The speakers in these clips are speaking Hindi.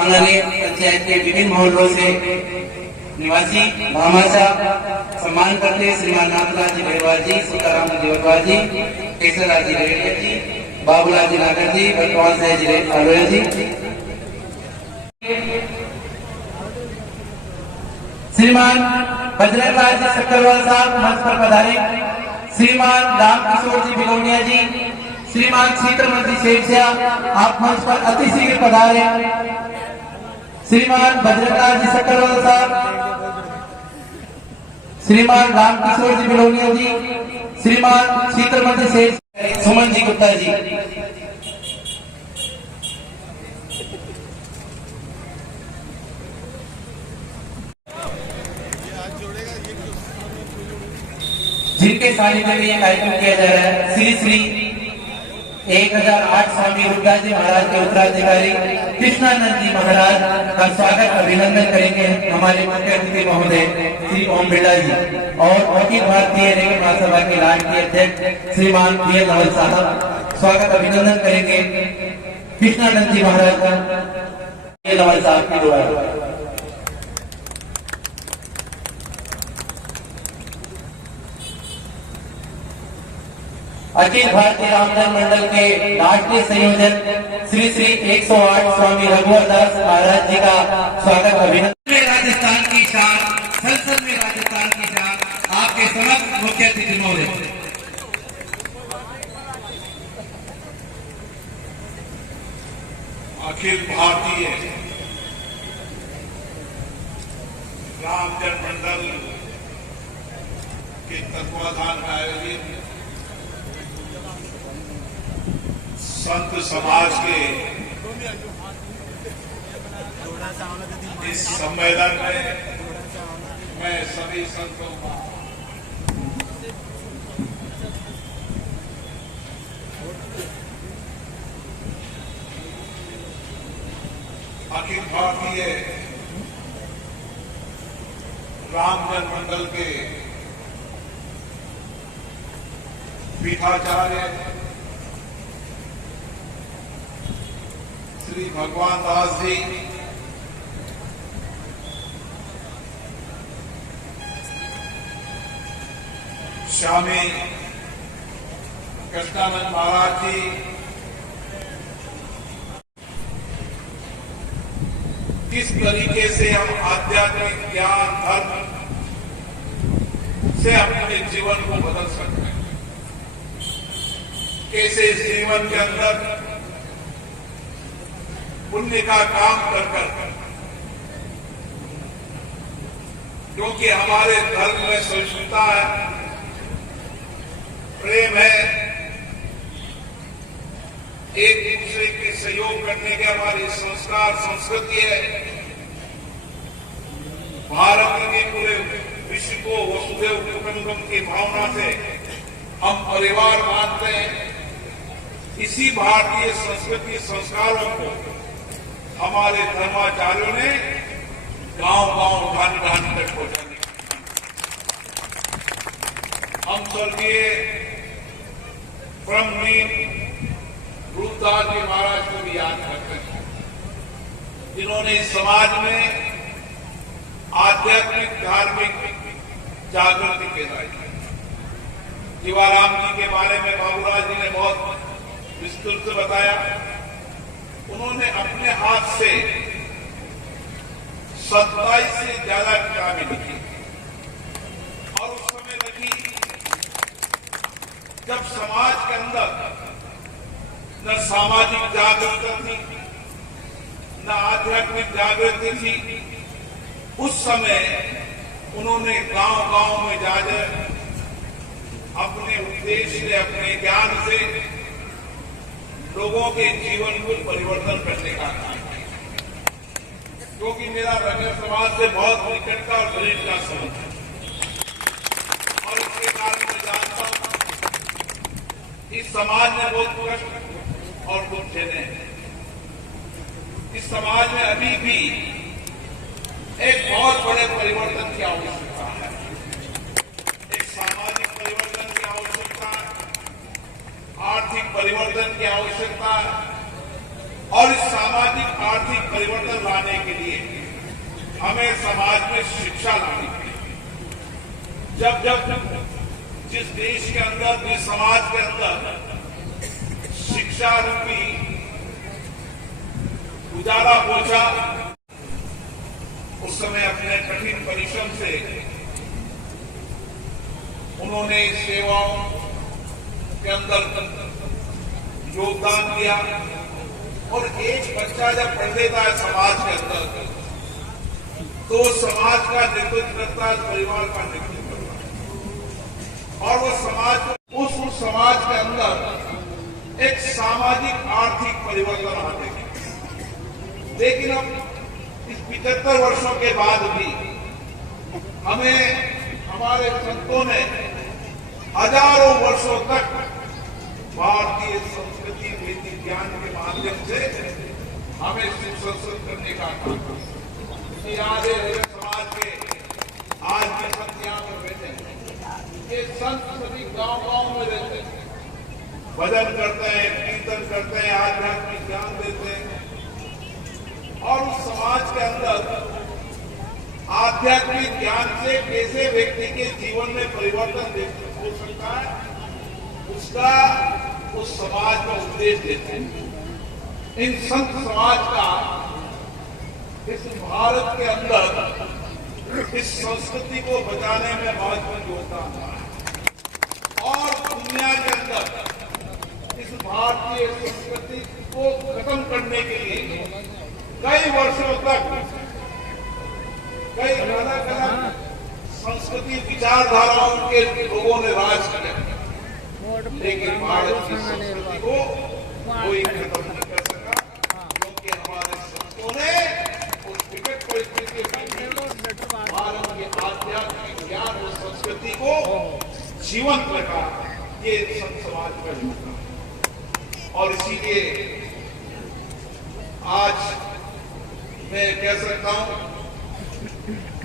आंगने पंचायत के विभिन्न मोहल्लों से निवासी भामाशाह सम्मान करते श्रीमान नाथलाल जी भेड़वाल जी, सीताराम जी वटवाल जी, केसरलाल जी रेडिया जी, बाबूलाल जी नागर जी, बटवाल साहब जी आलोया जी, श्रीमान बजरंगलाल जी सक्करवाल साहब मंच पर पधारे, श्रीमान रामकिशोर जी बिलोनिया जी, श्रीमान सीतारमन जी शेरशाह आप मंच पर अति शीघ्र पधारे, श्रीमान बजरंगलाल जी सक्करवाल साहब, श्रीमान रामकिशोर जी बिलोनिया जी, श्रीमान सीतारमन जी शेरशाह, सुमन जी गुप्ता जी। जिनके सानिध्य में यह कार्यक्रम किया जा रहा है, श्री श्री 1008 स्वामी रुद्रदास जी महाराज के उत्तराधिकारी कृष्णानंद जी महाराज का स्वागत अभिनंदन करेंगे हमारे मुख्य अतिथि महोदय श्री ओम बिरला जी और अखिल भारतीय रेगन महासभा के लाडली अध्यक्ष श्रीमान पी लवल साहब स्वागत अभिनंदन करेंगे कृष्णानंद जी महाराज का। लवल साहब की द्वारा अखिल भारतीय रामजन्म मंडल के राष्ट्रीय संयोजक श्री श्री 108 स्वामी रघुवर दास महाराज जी का स्वागत अभिनंदन। राजस्थान की शान, संसद में राजस्थान की शान, आपके समस्त मुख्य अतिथि महोदय। अखिल भारतीय रामजन्म मंडल के तत्वाधान में आयोजित संत समाज के इस सम्मेलन में मैं सभी संतों का अखिल भारतीय रामजन्म मंडल के पीठाचार्य श्री भगवान दास जी, स्वामी कृष्णानंद महाराज जी, किस तरीके से हम आध्यात्मिक ज्ञान धर्म से अपने जीवन को बदल सकते हैं, कैसे इस जीवन के अंदर पुण्य का काम कर क्योंकि हमारे धर्म में सहिष्णुता है, प्रेम है, एक दूसरे के सहयोग करने के हमारी संस्कार संस्कृति है। भारत के पूरे विश्व को वसुधैव कुटुंबकम की भावना से हम परिवार मानते हैं। इसी भारतीय संस्कृति संस्कारों को हमारे धर्माचार्यों ने गांव-गांव ढान तक पहुंचाने हम स्वर्गीय ब्रह्मलीन रूपदास जी महाराज को भी याद करते हैं, जिन्होंने इस समाज में आध्यात्मिक धार्मिक जागृति पैदा की। जीवाराम जी के बारे में बाबूराज जी ने बहुत विस्तृत से बताया। उन्होंने अपने हाथ से 27 से ज्यादा किताबें लिखी और उस समय लिखी जब समाज के अंदर न सामाजिक जागरूकता थी, न आध्यात्मिक जागृति थी। उस समय उन्होंने गांव-गांव में जाकर अपने उद्देश्य से, अपने ज्ञान से लोगों के जीवन को परिवर्तन करने का काम किया। क्योंकि मेरा रंजन समाज से बहुत निकट का और गरीब का संबंध है और इसके कारण मैं जानता हूं इस समाज में बहुत कष्ट और दुख झेले हैं। इस समाज में अभी भी एक बहुत बड़े परिवर्तन की आवश्यकता है, एक सामाजिक परिवर्तन की आवश्यकता है, आर्थिक परिवर्तन की आवश्यकता है, और इस सामाजिक आर्थिक परिवर्तन लाने के लिए हमें समाज में शिक्षा लानी पड़ेगी। जब जब जिस देश के अंदर, जिस समाज के अंदर शिक्षा रूपी उजाला पहुंचा, उस समय अपने कठिन परिश्रम से उन्होंने सेवाओं के अंदर योगदान दिया। और एक बच्चा जब पढ़ लेता है समाज के अंदर, तो समाज का नेतृत्व करता है, परिवार का नेतृत्व करता है, और वो समाज उस समाज के अंदर एक सामाजिक आर्थिक परिवर्तन आते हैं। लेकिन अब इस 75 वर्षों के बाद भी हमें हमारे संतों ने हजारों वर्षों तक भारतीय संस्कृति, नीति, ज्ञान के माध्यम से हमें सुसंस्कृत करने का काम किया। समाज के आज के संत यहाँ पर बैठे हैं, ये संत सभी गांव-गांव में रहते हैं, भजन करते हैं, कीर्तन करते हैं, आध्यात्मिक ज्ञान देते हैं। और उस समाज के अंदर आध्यात्मिक ज्ञान से कैसे व्यक्ति के जीवन में परिवर्तन हो सकता है, उसका उस समाज का उपदेश देते हैं। इन संत समाज का इस भारत के अंदर इस संस्कृति को बचाने में महत्वपूर्ण योगदान रहा है। और दुनिया के अंदर इस भारतीय संस्कृति को खत्म करने के लिए कई वर्षों तक कई अलग अलग संस्कृति विचारधाराओं के लोगों ने राज किया, लेकिन भारत की संस्कृति को कोई खत्म नहीं कर सका, क्योंकि हमारे संतों ने उस विकट परिस्थिति में भारत के आध्यात्मिक ज्ञान और संस्कृति को जीवंत रखा। ये संत समाज का योगदान। और इसीलिए आज मैं कह सकता हूं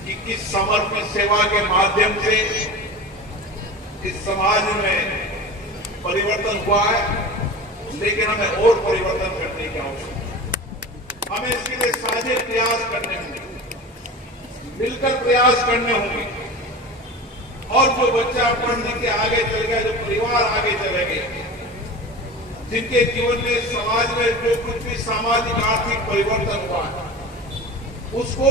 कि किस समर्पित सेवा के माध्यम से इस समाज में परिवर्तन हुआ है, लेकिन हमें और परिवर्तन करने की आवश्यकता है। हमें इसके लिए साझे प्रयास करने होंगे, मिलकर प्रयास करने होंगे। और जो बच्चा पढ़ने के आगे चल गया, जो परिवार आगे चले गए, जिनके जीवन में समाज में जो कुछ भी सामाजिक आर्थिक परिवर्तन हुआ है, उसको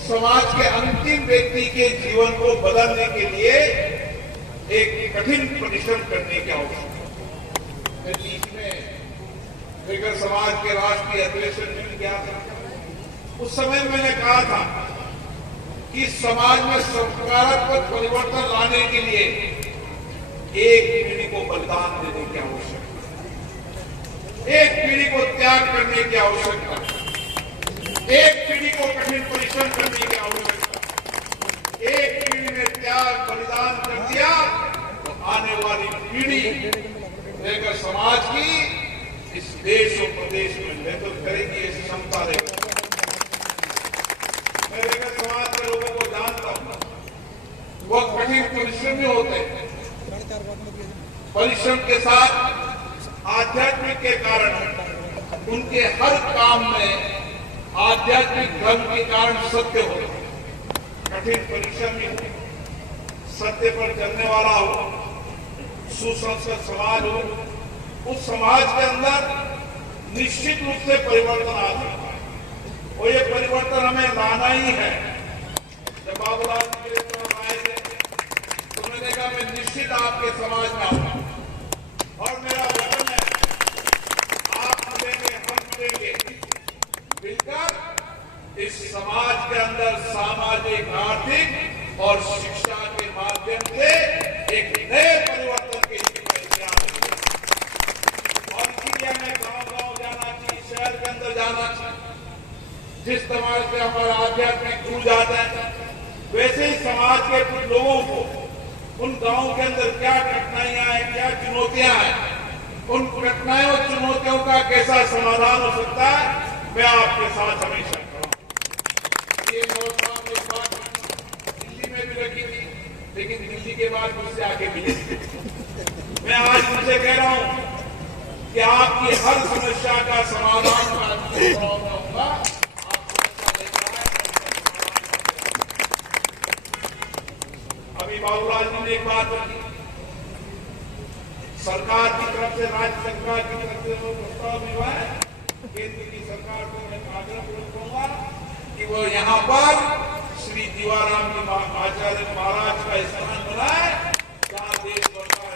समाज के अंतिम व्यक्ति के जीवन को बदलने के लिए एक कठिन परिश्रम करने की आवश्यकता है। मैं बीच में लेकर समाज के राष्ट्रीय अधिवेशन में गया था, उस समय मैंने कहा था कि समाज में सकारात्मक परिवर्तन लाने के लिए एक पीढ़ी को बलिदान देने की आवश्यकता है, एक पीढ़ी को त्याग करने की आवश्यकता है, एक पीढ़ी को कठिन परिश्रम करने की आवश्यकता। एक पीढ़ी ने त्याग बलिदान कर दिया तो आने वाली पीढ़ी लेकर समाज की इस देश और प्रदेश में नेतृत्व करेगी, इस क्षमता रहेगी। मैं लेकर समाज के लोगों को जानता हूं, वह कठिन परिश्रमी होते हैं, परिश्रम के साथ आध्यात्मिक के कारण उनके हर काम में आध्यात्मिक धर्म के कारण सत्य हो, कठिन परिश्रमी हो, सत्य पर चलने वाला हो, सुसंस्कृत समाज हो, उस समाज के अंदर निश्चित रूप से परिवर्तन आ सकता है। और ये परिवर्तन हमें लाना ही है। जब बाबूलाल जी के तरफ आए थे तो मैंने कहा मैं निश्चित आपके समाज में आऊंगा और मेरा वचन है, आप मिलेंगे, हम मिलेंगे, मिलकर इस समाज के अंदर सामाजिक, आर्थिक और शिक्षा के माध्यम से एक नए परिवर्तन के लिए और इसीलिए हमें गांव-गांव जाना चाहिए, शहर के अंदर जाना चाहिए। जिस तरह से हमारा आध्यात्मिक गुरु जाता है, वैसे ही समाज के कुछ लोगों को उन गांव के अंदर क्या कठिनाइयां हैं, क्या चुनौतियां हैं, उन कठिनाइयों और चुनौतियों का कैसा समाधान हो सकता है, मैं आपके साथ हमेशा खड़ा हूं। ये नौजवान एक बात दिल्ली में भी रखी थी, लेकिन दिल्ली के बाद मुझसे आगे मिली। मैं आज मुझसे कह रहा हूं कि कि आपकी हर समस्या का समाधान होगा। आप समस्या लेकर आए, अभी बाबूलाल जी ने एक बात रखी, सरकार की तरफ से, राज्य सरकार की तरफ से वो प्रस्ताव भी हुआ है। केंद्र की सरकार को मैं आग्रह करूंगा कि वो यहाँ पर श्री दीवाराम जी आचार्य महाराज का स्थान बनाए, जहाँ देश भर का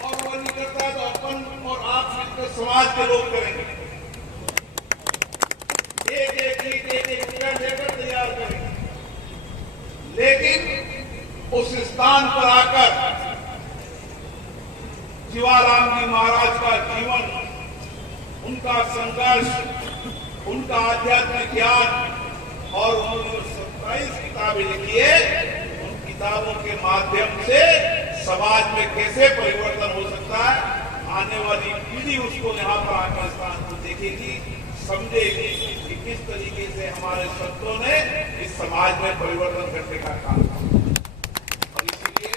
और वो नहीं करता तो अपन और आप मिलकर समाज के लोग करेंगे, एक रुपया लेकर तैयार करेंगे। लेकिन उस स्थान पर आकर जीवाराम जी महाराज का जीवन, उनका संघर्ष, उनका आध्यात्मिक ज्ञान और उन्होंने 27 किताबें लिखी है, उन किताबों के माध्यम से समाज में कैसे परिवर्तन हो सकता है, आने वाली पीढ़ी उसको यहाँ पर आकर स्थान को देखेगी, समझेगी कि किस तरीके से हमारे संतों ने इस समाज में परिवर्तन करने का काम किया। और इसीलिए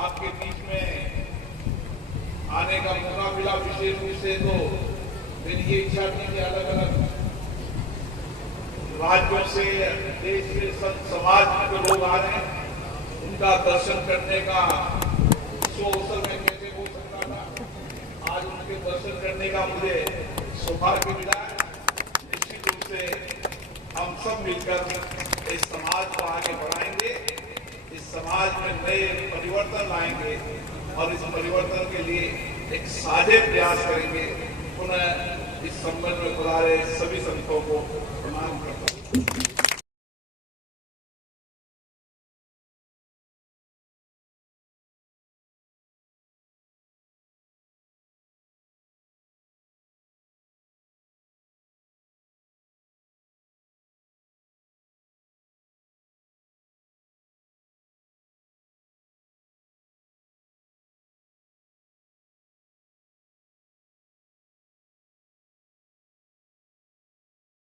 आपके बीच में आने का मौका मिला। विशेष रूप से तो मेरी ये इच्छा थी कि अलग अलग राज्यों से, देश से, संत समाज के लोग आ रहे हैं, उनका दर्शन करने का अवसर में कैसे हो सकता था। आज उनके दर्शन करने का मुझे सौभाग्य मिला है। निश्चित रूप से हम सब मिलकर इस समाज को आगे बढ़ाएंगे, इस समाज में नए परिवर्तन लाएंगे और इस परिवर्तन के लिए एक साझे प्रयास करेंगे। पुनः इस संबंध में बुला रहे सभी संतों को प्रणाम करता हूं।